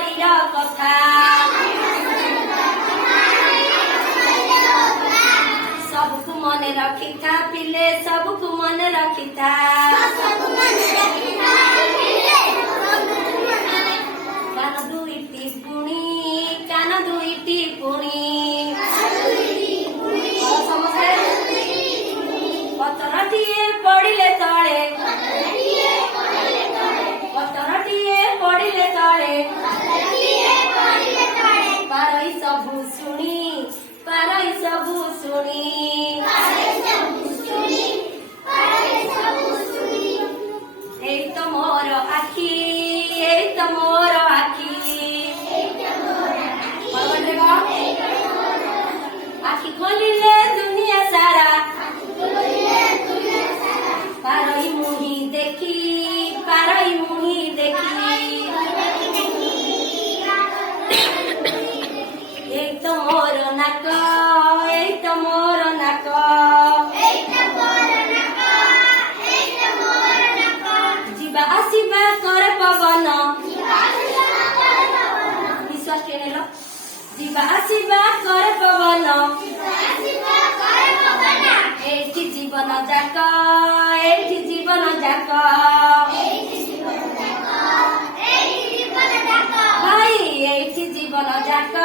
शरीर कथा सबको मन रखी था पिले सबको मन रखी था कान दुईटी पुणी पतरटिए पड़िले तले पतरटिए पड़िले तले पारई सबु शुणी এই তো মোর আখি এই তো মোর আখি আখি খোলিলে দুনিয়া সারা পারই মুহি দেখি এই তো মোর নাক ଯିବା ଆସିବା କରେ ପବନ ବିଶ୍ୱାସ କେ ନେଲ ଯିବା ଆସିବା କରେ ପବନ ଏଇଠି ଜୀବନ ଯାକ ଭାଇ ଏଇଠି ଜୀବନ ଯାକ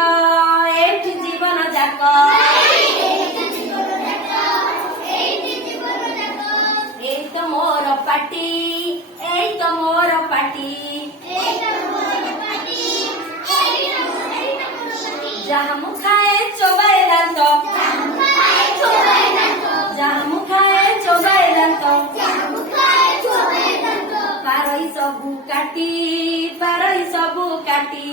এই তো মোর পাটি যাহা মুখায়ে চোবাই দান্ত পারই সবু কাটি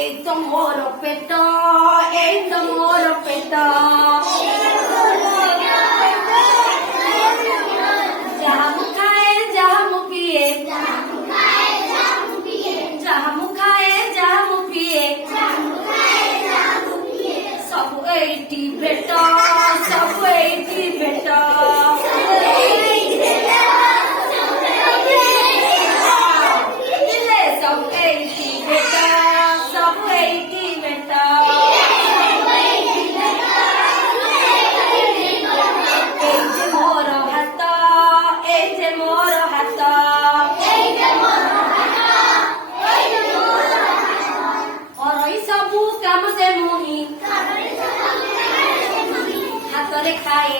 এই তো মোর পেট যাহা মুখায়ে যাহা মু পিয়ে ସବୁ ଏଇଠି ଭେଟ ହାତରେ ଖାଏ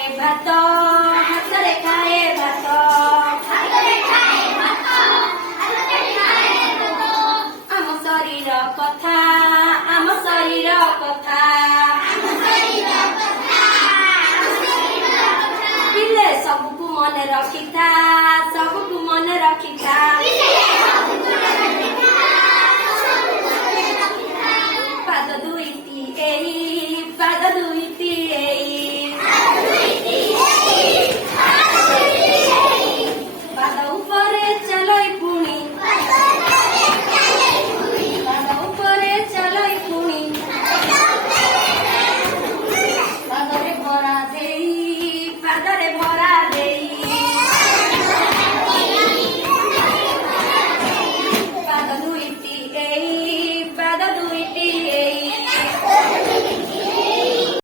ଭାତ ଆମ ଶରୀର କଥା ପିଲେ ସବୁକୁ ମନେ ରଖିଥା